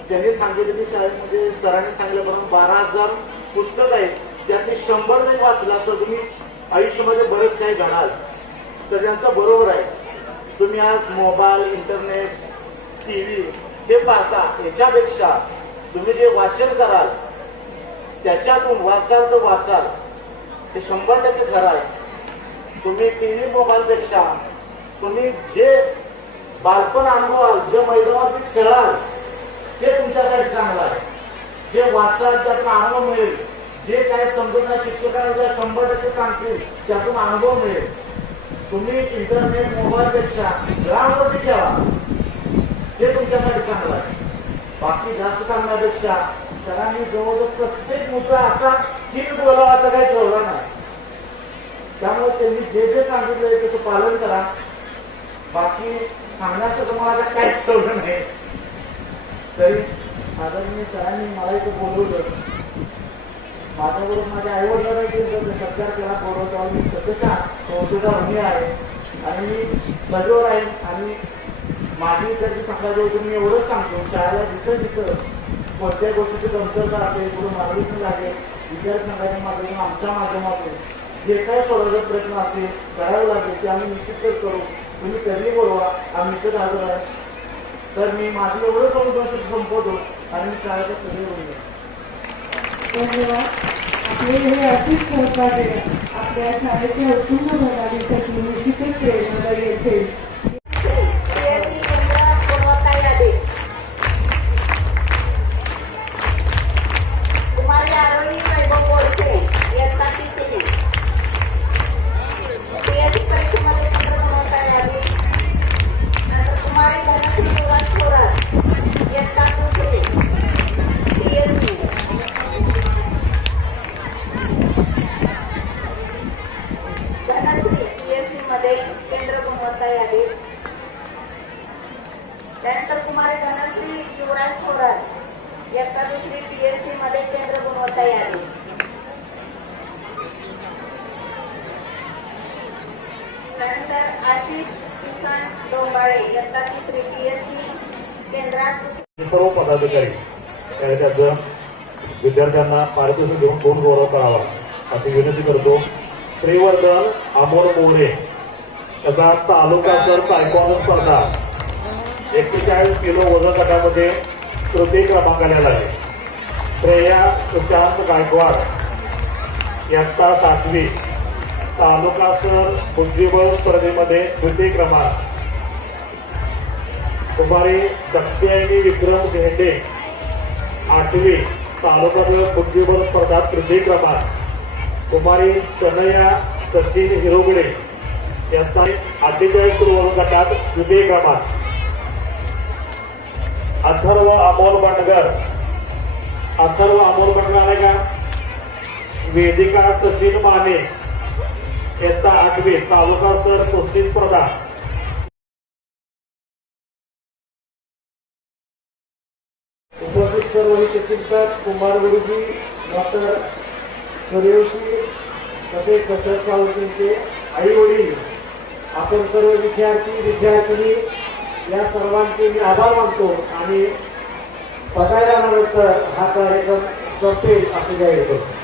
त्यांनी सांगितलेली शाळेमध्ये सरांनी सांगितल्याप्रमाणे 12,000 पुस्तक आहेत. त्यातली 100 जरी वाचला तर तुम्ही आयुष्यामध्ये बरेच काही घडाल. तर त्यांचं बरोबर आहे. तुम्ही आज मोबाईल, इंटरनेट, TV हे पाहता, याच्यापेक्षा तुम्ही जे वाचन कराल त्याच्यातून वाचाल तर वाचाल, हे 100% खरं आहे. तुम्ही TV, मोबाईलपेक्षा तुम्ही जे बालपण अनुभवाल, जे मैदानावरती खेळाल, ते तुमच्यासाठी चांगलं आहे. जे वाचाल त्यातून अनुभव मिळेल, जे काय समजून शिक्षकांना 100% सांगतील त्यातून अनुभव मिळेल. तुम्ही इंटरनेट, मोबाईलपेक्षा ग्राउंडवरती खेळा, ते तुमच्यासाठी चांगलं आहे. बाकी जास्त सांगण्यापेक्षा सरांनी जवळजवळ प्रत्येक मुद्दा असा ठीक बोलावा असं काही ठेवला नाही. त्यामुळे त्यांनी जे जे सांगितलंय त्याचं पालन करा. बाकी सांगण्याचं मला आता काहीच ठेवलं नाही. तरी आदरणीय सरांनी मला इथं बोलवलं. माझ्याबरोबर माझ्या आईवडिलांना सत्कार केला बोलवतो. मी सध्याच्या संशोधन मी आहे आणि मी सजोर आहे. आणि माझी विद्यार्थी सांगायचं मी एवढंच सांगतो, शाळेला जिथं जिथं कोणत्या गोष्टीची कमतरता असेल, पुढे मार्गदर्शन लागेल, विद्यार्थी संघाच्या माध्यमातून, आमच्या माध्यमातून जे काही सोडवण्याचा प्रयत्न असेल करावे लागेल ते आम्ही निश्चितच करू. तुम्ही कधीही बोलवा, आम्ही निश्चित हजर आहे. तर मी माझं एवढं करून 2 शब्द संपवतो आणि मी शाळेच्या सगळे होईल. धन्यवाद. आपले हे अतिच सहकार्य आपल्या शाळेच्या उत्तुंग प्रणालीसाठी निश्चितच प्रेरणादायी असेल. त्यानंतर कुमारी धनश्री युवराज थोरात, इयत्ता 2री PSC मध्ये केंद्र गुणवत्ता यादी. त्यानंतर आशिष किसन डोंबाळे, इयत्ता 3री PSC केंद्रात. सर्व पदाधिकारी त्याचं विद्यार्थ्यांना पारितोषिक देऊन दोन गौरव करावा अशी विनंती करतो. श्रीवर्धन अमोल मोरे, त्याचा तालुका स्तर तायक्वांडो स्पर्धा 41 किलो वजन गटामध्ये तृतीय क्रमांक आलेला आहे. श्रेया सुशांत गायकवाड, इयत्ता 7वी, तालुका स्तर बुद्धिबळ स्पर्धेमध्ये द्वितीय क्रमांक. कुमारी दक्षिणी विक्रम झेंडे, 8वी, तालुका स्तर बुद्धिबळ स्पर्धा तृतीय क्रमांक. कुमारी तनया सचिन हिरोगडे, इयत्ता 48 किलो वजन गटात द्वितीय क्रमांक. अथर्व अमोल बंडगर आले का? वेदिका सचिन माने इयत्ता 8वी तालुका स्तर कुस्ती स्पर्धा. उपस्थित सर्व हित चिंतक कुमार गुरुजी, डॉक्टर सूर्यवंशी तसेच दशरथ सावंतांचे आई वडील, आपण सर्व विद्यार्थी विद्यार्थिनी या सर्वांचे मी आभार मानतो आणि बघायला नंतर हा कार्यक्रम संपेल असे जाहीर करतो.